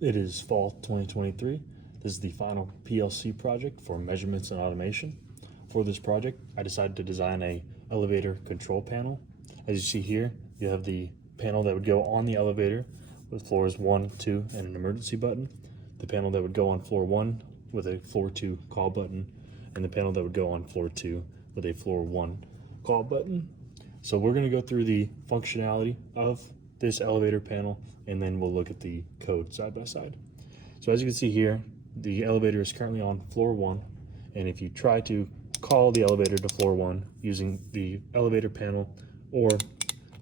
It is fall 2023. This is the final PLC project for measurements and automation. For this project, I decided to design a elevator control panel. As you see here, you have the panel that would go on the elevator with floors 1, 2, and an emergency button. The panel that would go on floor 1 with a floor 2 call button, and the panel that would go on floor 2 with a floor 1 call button. So we're going to go through the functionality of this elevator panel, and then we'll look at the code side by side. So as you can see here, the elevator is currently on floor 1, and if you try to call the elevator to floor 1 using the elevator panel or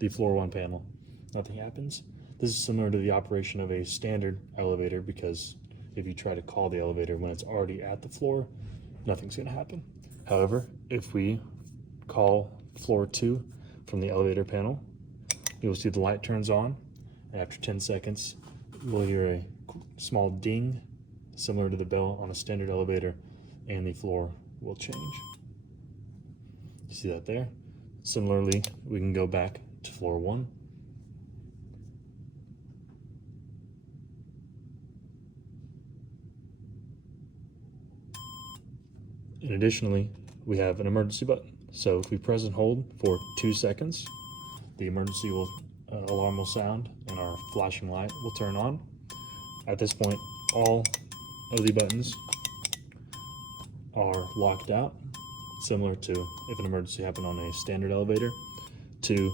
the floor 1 panel, nothing happens. This is similar to the operation of a standard elevator, because if you try to call the elevator when it's already at the floor, nothing's going to happen. However, if we call floor 2 from the elevator panel, you'll see the light turns on, and after 10 seconds, we'll hear a small ding, similar to the bell on a standard elevator, and the floor will change. You see that there? Similarly, we can go back to floor 1. And additionally, we have an emergency button. So if we press and hold for 2 seconds, the emergency alarm will sound and our flashing light will turn on. At this point, all of the buttons are locked out, similar to if an emergency happened on a standard elevator. To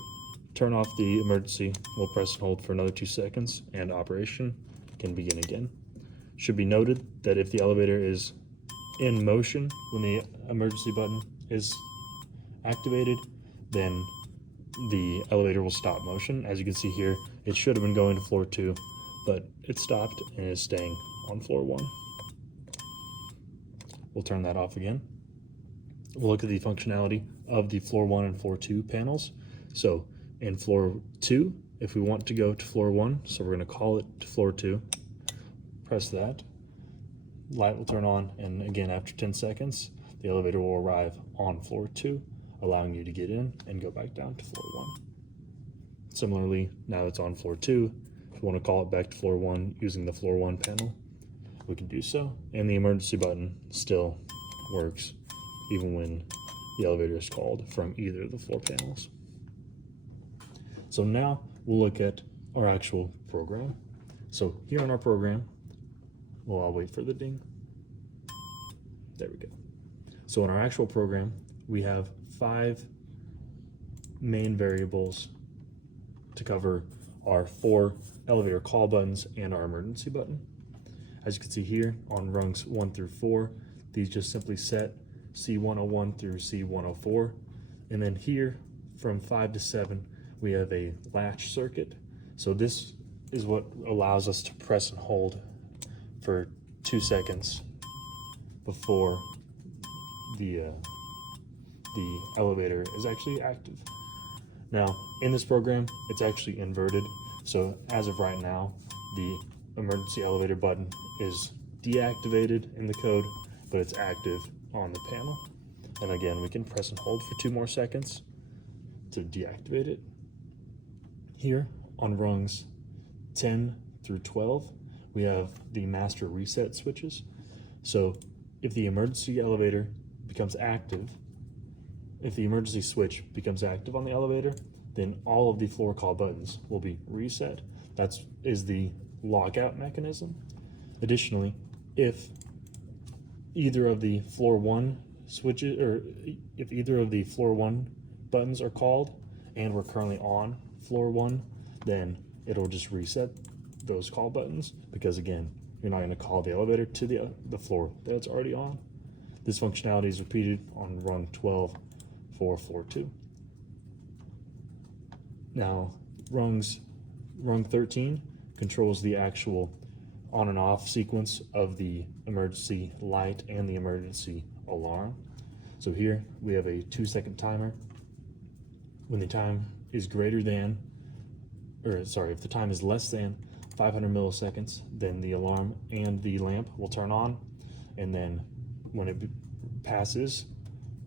turn off the emergency, we'll press and hold for another 2 seconds and operation can begin again. Should be noted that if the elevator is in motion when the emergency button is activated, then the elevator will stop motion. As you can see here, it should have been going to floor 2, but it stopped and is staying on floor 1. We'll turn that off again. We'll look at the functionality of the floor 1 and floor 2 panels. So in floor 2, if we want to go to floor 1, so we're going to call it to floor 2, press that. Light will turn on, and again after 10 seconds, the elevator will arrive on floor 2, allowing you to get in and go back down to floor 1. Similarly, now it's on floor 2, if we want to call it back to floor 1 using the floor 1 panel, we can do so, and the emergency button still works even when the elevator is called from either of the floor panels. So now we'll look at our actual program. So here in our program, well, I'll wait for the ding. There we go. So in our actual program, we have 5 main variables to cover our 4 elevator call buttons and our emergency button. As you can see here on rungs 1 through 4, these just simply set C101 through C104. And then here from 5 to 7, we have a latch circuit. So this is what allows us to press and hold for 2 seconds before the elevator is actually active. Now, in this program, it's actually inverted. So as of right now, the emergency elevator button is deactivated in the code, but it's active on the panel. And again, we can press and hold for 2 more seconds to deactivate it. Here on rungs 10 through 12, we have the master reset switches. So if the emergency elevator becomes active, if the emergency switch becomes active on the elevator, then all of the floor call buttons will be reset. That is the lockout mechanism. Additionally, if either of the floor 1 switches, or if either of the floor 1 buttons are called and we're currently on floor 1, then it'll just reset those call buttons, because again, you're not going to call the elevator to the floor that it's already on. This functionality is repeated on rung 12 for floor 2. Now, rung 13 controls the actual on and off sequence of the emergency light and the emergency alarm. So here we have a 2-second timer. When the time is greater than, if the time is less than 500 milliseconds, then the alarm and the lamp will turn on, and then when it passes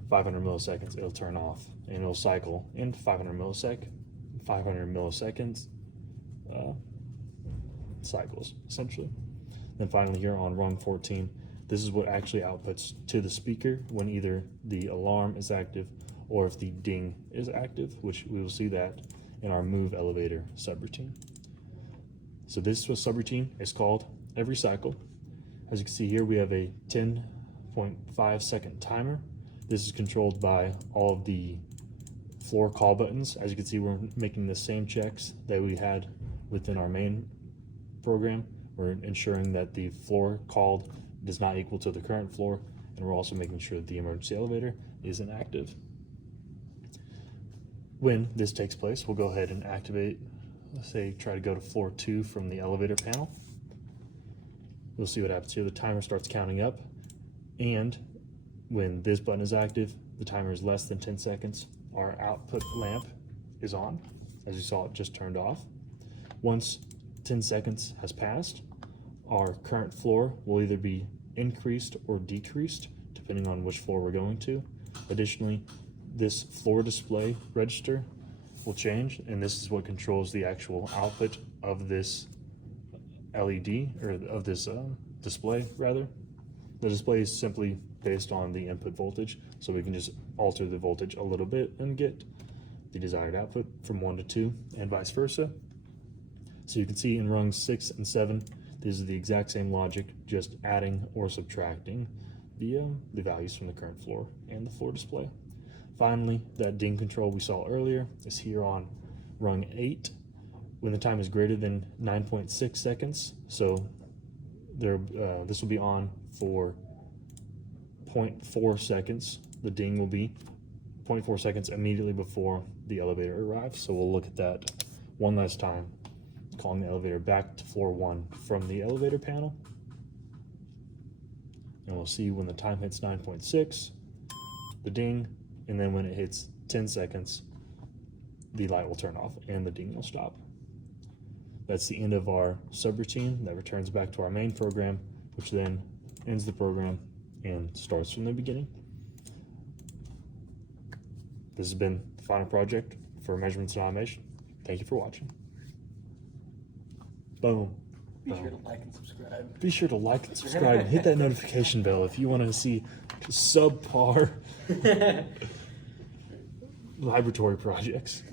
500 milliseconds, it'll turn off, and it'll cycle in 500 milliseconds cycles, essentially. Then finally here on rung 14, this is what actually outputs to the speaker when either the alarm is active or if the ding is active, which we will see that in our move elevator subroutine. So this subroutine is called every cycle. As you can see here, we have a 10.5 second timer. This is controlled by all of the floor call buttons. As you can see, we're making the same checks that we had within our main program. We're ensuring that the floor called is not equal to the current floor, and we're also making sure that the emergency elevator is inactive. When this takes place, we'll go ahead and activate, let's say, try to go to floor 2 from the elevator panel. We'll see what happens here. The timer starts counting up, and when this button is active, the timer is less than 10 seconds. Our output lamp is on. As you saw, it just turned off. Once 10 seconds has passed, our current floor will either be increased or decreased, depending on which floor we're going to. Additionally, this floor display register will change, and this is what controls the actual output of this LED, or of this display, rather. The display is simply based on the input voltage, so we can just alter the voltage a little bit and get the desired output from 1 to 2 and vice versa. So you can see in rungs 6 and 7, this is the exact same logic, just adding or subtracting the values from the current floor and the floor display. Finally, that ding control we saw earlier is here on rung 8 when the time is greater than 9.6 seconds. So this will be on for 0.4 seconds. The ding will be 0.4 seconds immediately before the elevator arrives. So we'll look at that one last time, calling the elevator back to floor 1 from the elevator panel. And we'll see when the time hits 9.6, the ding, and then when it hits 10 seconds, the light will turn off and the ding will stop. That's the end of our subroutine that returns back to our main program, which then ends the program and starts from the beginning. This has been the final project for Measurements and Automation. Thank you for watching. Boom. Be sure to like and subscribe. Be sure to like and subscribe and hit that notification bell if you want to see subpar laboratory projects.